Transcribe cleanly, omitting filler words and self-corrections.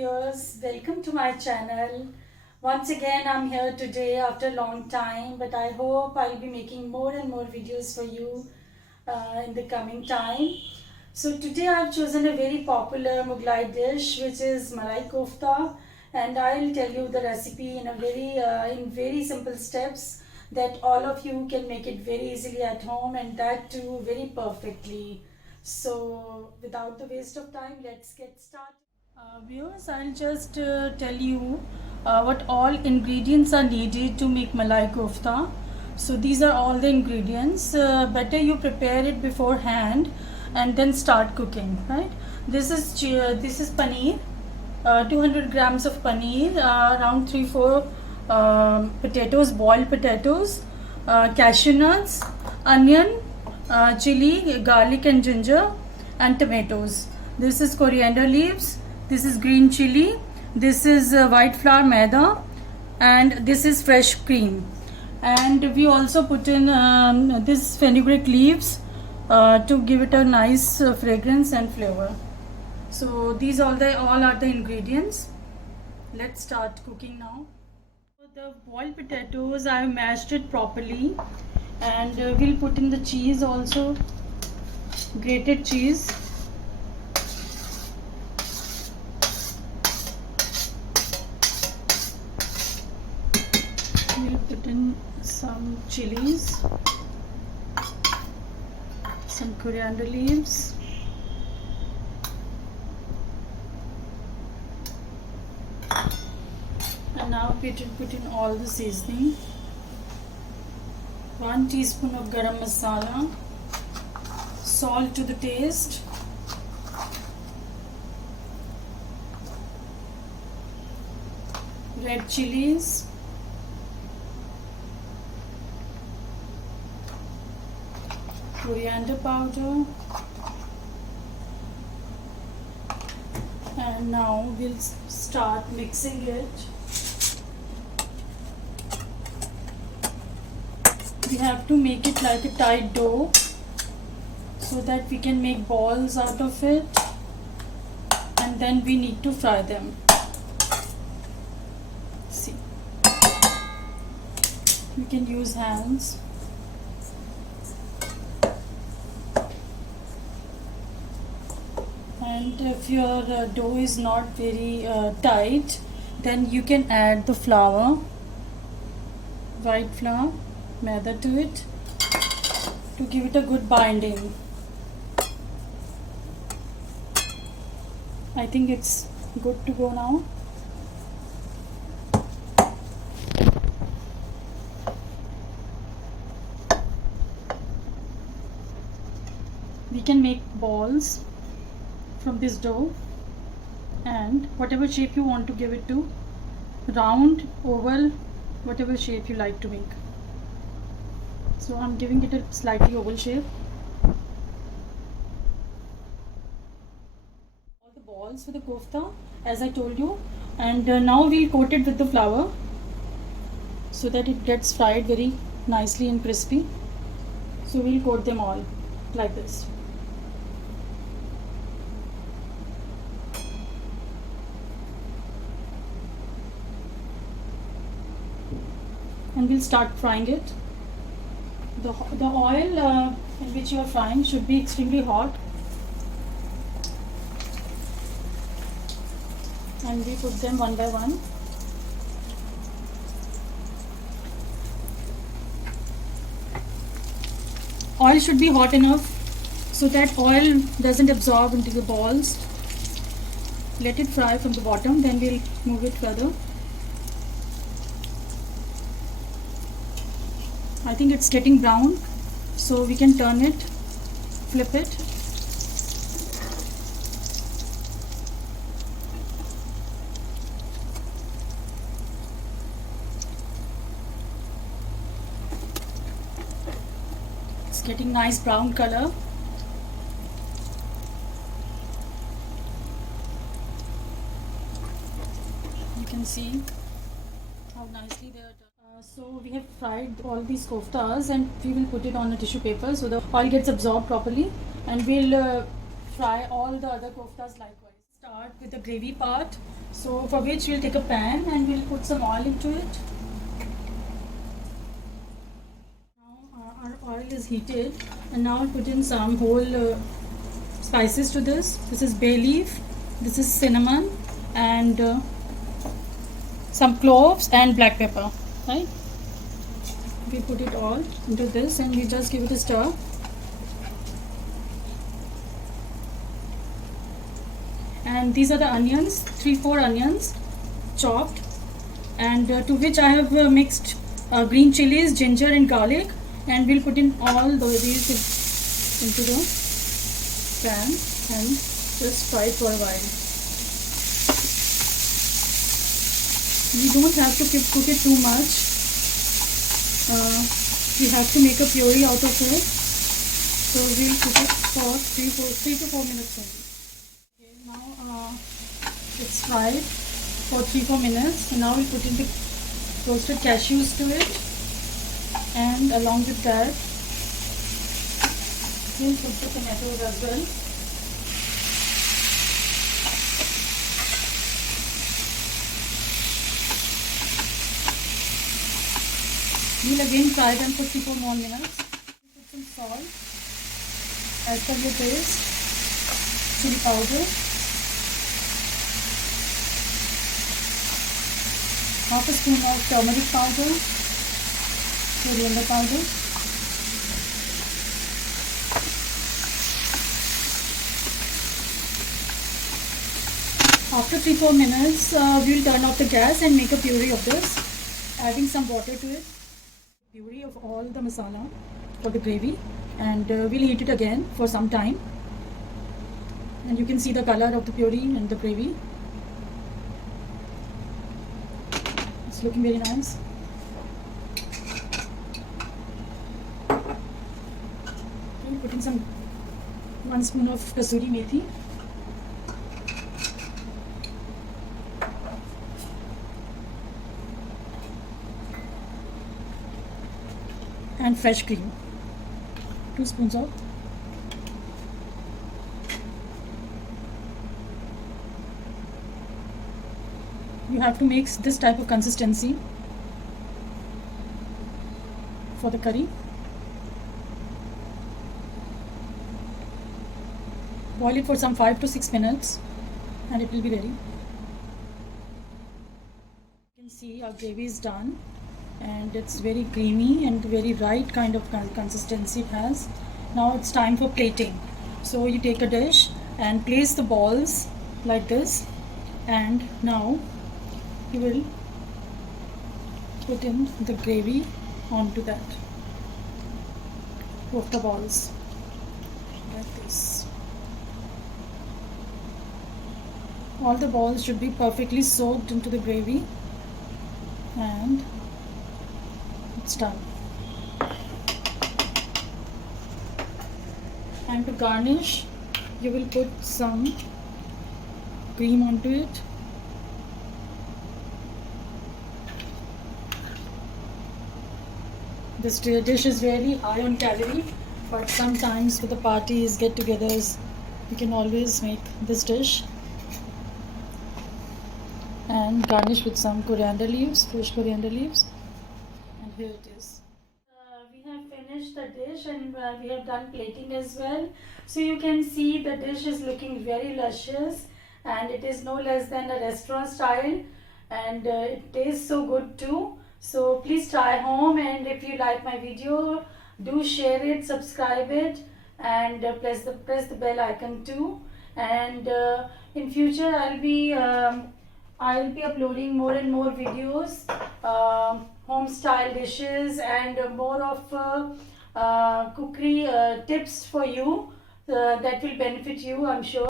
viewers, welcome to my channel. Once again, I'm here today after a long time, but I hope I'll be making more and more videos for you in the coming time. So today I've chosen a very popular Mughlai dish, which is Malai Kofta, and I'll tell you the recipe in very simple steps that all of you can make it very easily at home, and that too very perfectly. So without the waste of time, let's get started. Viewers, I'll just tell you what all ingredients are needed to make malai kofta. So these are all the ingredients. Better you prepare it beforehand and then start cooking, right? This is paneer, 200 grams of paneer, around 3-4 potatoes, boiled potatoes, cashew nuts, onion, chili, garlic and ginger, and tomatoes. This is coriander leaves. This is green chili. This is white flour maida, and this is fresh cream. And we also put in this fenugreek leaves to give it a nice fragrance and flavor. So these all are the ingredients. Let's start cooking now. For the boiled potatoes, I have mashed it properly, and we'll put in the cheese also, grated cheese. We'll put in some chilies, some coriander leaves, and now put in all the seasoning. 1 teaspoon of garam masala, salt to the taste, red chilies, coriander powder, and now we'll start mixing it. We have to make it like a tight dough so that we can make balls out of it, and then we need to fry them. See, we can use hands. And if your dough is not very tight, then you can add the flour, white flour maida to it to give it a good binding. I think it's good to go now. We can make balls from this dough, and whatever shape you want to give it to, round, oval, whatever shape you like to make. So I'm giving it a slightly oval shape. All the balls for the kofta, as I told you, and now we'll coat it with the flour so that it gets fried very nicely and crispy. So we'll coat them all like this. And we'll start frying it. The oil in which you are frying should be extremely hot, and we put them one by one. Oil should be hot enough so that oil doesn't absorb into the balls. Let it fry from the bottom, then we'll move it further. I think it's getting brown, so we can turn it, flip it. It's getting nice brown color. You can see how nicely they are done. So we have fried all these koftas, and we will put it on a tissue paper so the oil gets absorbed properly, and we'll fry all the other koftas likewise. Start with the gravy part. So for which we'll take a pan and we'll put some oil into it. Now our oil is heated, and now I'll put in some whole spices to this. This is bay leaf, this is cinnamon, and some cloves and black pepper. Right? We put it all into this and we just give it a stir. And these are the onions, 3-4 onions chopped, and to which I have mixed green chilies, ginger and garlic, and we'll put in all these into the pan and just fry it for a while. We don't have to cook it too much. We have to make a puree out of it, so we'll cook it for 3 to 4 minutes only. Now it's fried for 3-4 minutes, and now we put in the roasted cashews to it, and along with that we'll put the tomatoes as well. We'll again fry them for 3-4 more minutes. Put some salt as per your taste, chili powder, half a spoon of turmeric powder, coriander powder, after 3-4 minutes we'll turn off the gas and make a puree of this, adding some water to it. Puree of all the masala for the gravy, and we'll heat it again for some time, and you can see the color of the puree and the gravy. It's looking very nice. We'll put in 1 spoon of kasuri methi, and fresh cream, 2 spoons of. You have to make this type of consistency for the curry. Boil it for some 5 to 6 minutes and it will be ready. You can see our gravy is done, and it's very creamy and very right kind of consistency it has. Now it's time for plating. So you take a dish and place the balls like this, and now you will put in the gravy onto that, of the balls like this. All the balls should be perfectly soaked into the gravy, and it's done. And to garnish, you will put some cream onto it. This dish is really high on calorie, but sometimes with the parties, get-togethers, you can always make this dish. And garnish with some coriander leaves, fresh coriander leaves. And here it is. We have finished the dish, and we have done plating as well. So you can see the dish is looking very luscious, and it is no less than a restaurant style, and it tastes so good too. So please try home, and if you like my video, do share it, subscribe it, and press the bell icon too. And in future I'll be uploading more and more videos, home style dishes, and more of cookery tips for you that will benefit you, I'm sure.